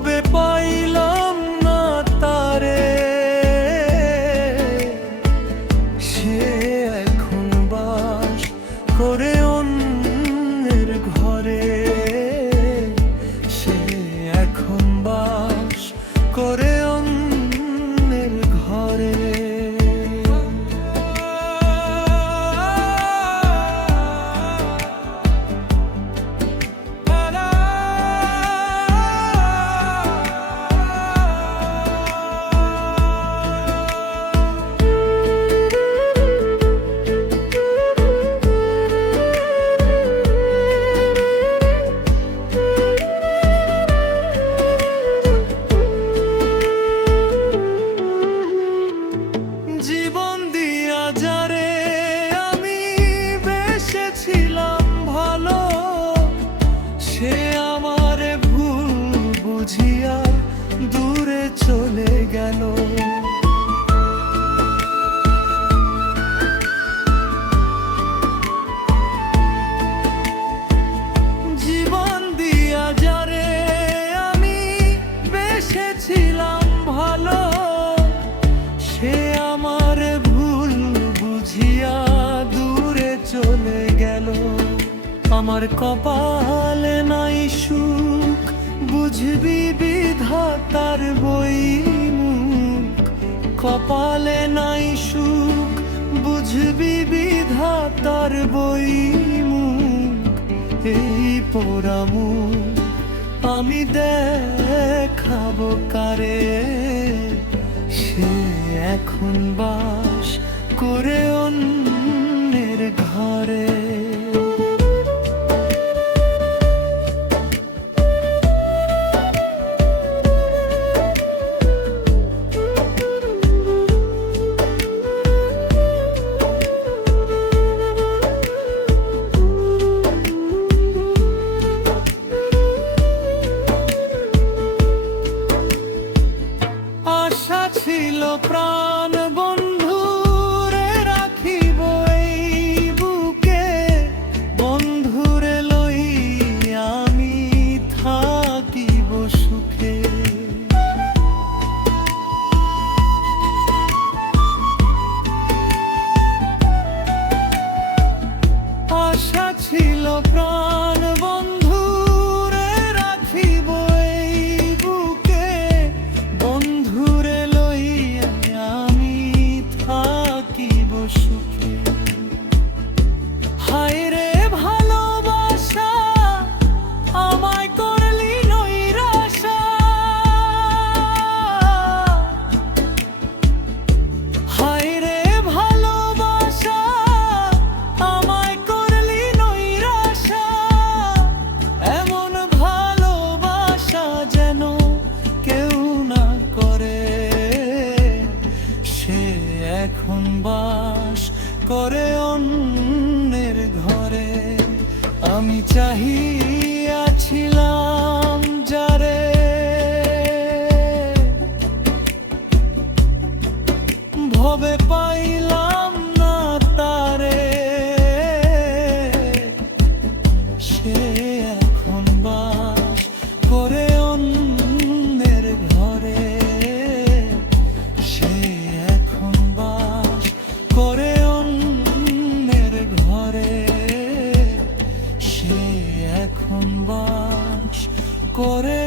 ভবে পাইলাম না তারে, সে এখন বাস করে অন্যের ঘরে, সে এখন বাস করে অন্যের ঘরে। জীবন দিয়া যারে আমি বেসেছিলাম ভালো, সে আমারে ভুল বুঝিয়া দূরে চলে গেল। জীবন দিয়া যারে আমি বেসেছিলাম ভালো, সে আমার ভুল বুঝিয়া দূরে চলে গেল। আমার কপালে নাই সুখ, বুঝবি বিধাতার বইমুখ। কপালে নাই সুখ, বুঝবি বিধাতার বইমুখ। এই পোড়ামুখ আমি দেখাবো কারে, সে এখন বাস করে অন্যের ঘরে। আশা ছিল প্রাণ বন্ধুরে রাখিব এই বুকে, বন্ধুরে লই আমি থাকিব সুখে। আশা ছিল প্রাণ বন্ধুরে রাখিব এই বুকে, বন্ধুরে লইয়া আমি থাকিব সুখে। হায় রে ভালোবাসা আমায় করলি নৈরাশা, হায় রে ভালোবাসা আমায় করলি নৈরাশা। এমন ভালোবাসা যেন কেউ না করে, সে এখন বাস করে অন্যের ঘরে। আমি চাহিয়াছিলাম যারে, ভবে পাইলাম না তারে, সে এখন বাস করে অন্যের ঘরে, সে এখন বাস করে অন্যের ঘরে, সে এখন বাস করে